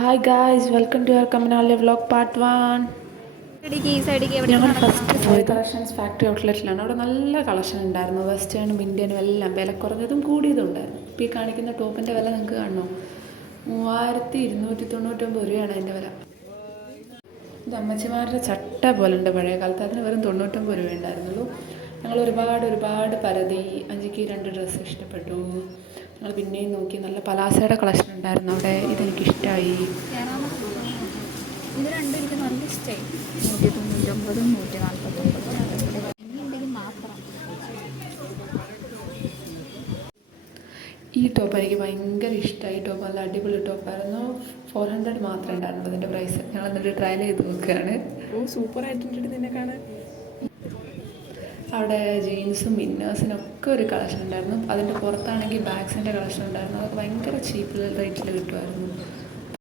Hi guys, welcome to your കമനാലെ vlog part 1. ഞങ്ങൾ first പോയത് കളക്ഷൻസ് ഫാക്ടറി ഔട്ട്ലെറ്റിലാണ്. അവിടെ നല്ല കളക്ഷൻ ഉണ്ടായിരുന്നു. വെസ്റ്റേണും ഇന്ത്യനും എല്ലാം വില കുറഞ്ഞതും കൂടിയതും ഉണ്ടായിരുന്നു. ഇപ്പോൾ ഈ കാണിക്കുന്ന ടോപ്പിൻ്റെ വില നിങ്ങൾക്ക് കാണണോ? 3299 രൂപയാണ് അതിൻ്റെ വില. ഇത് അമ്മച്ചിമാരുടെ ചട്ട പോലെ ഉണ്ട് പഴയ കാലത്ത്. അതിന് വെറും 99 രൂപ ഉണ്ടായിരുന്നുള്ളൂ. ഞങ്ങൾ ഒരുപാട് പരതി. അഞ്ചിക്ക് 2 ഡ്രസ്സ് ഇഷ്ടപ്പെട്ടു. ഞങ്ങൾ പിന്നെയും നോക്കി. നല്ല പലാസയുടെ കളക്ഷൻ ഉണ്ടായിരുന്നു അവിടെ. ഇതെനിക്കിഷ്ടമായി. ഇത് രണ്ടും എനിക്ക് നല്ല ഇഷ്ടമായി. 199, 149 മാത്രം. ഈ ടോപ്പ് എനിക്ക് ഭയങ്കര ഇഷ്ടമായി. ഈ ടോപ്പ് നല്ല അടിപൊളി ടോപ്പായിരുന്നു. 400 മാത്രമേ ഉണ്ടായിരുന്നു അതിൻ്റെ പ്രൈസ്. ഞങ്ങൾ എന്നിട്ട് ട്രയൽ ചെയ്ത് നോക്കുകയാണ്. സൂപ്പർ ആയിട്ടുണ്ട് നിന്നെ കാണാൻ. അവിടെ ജീൻസും ഇന്നേഴ്സിനൊക്കെ ഒരു കളക്ഷൻ ഉണ്ടായിരുന്നു. അതിൻ്റെ പുറത്താണെങ്കിൽ ബാഗ്സിൻ്റെ കളക്ഷൻ ഉണ്ടായിരുന്നു. അതൊക്കെ ഭയങ്കര ചീപ്പ് റേറ്റിൽ കിട്ടുമായിരുന്നു.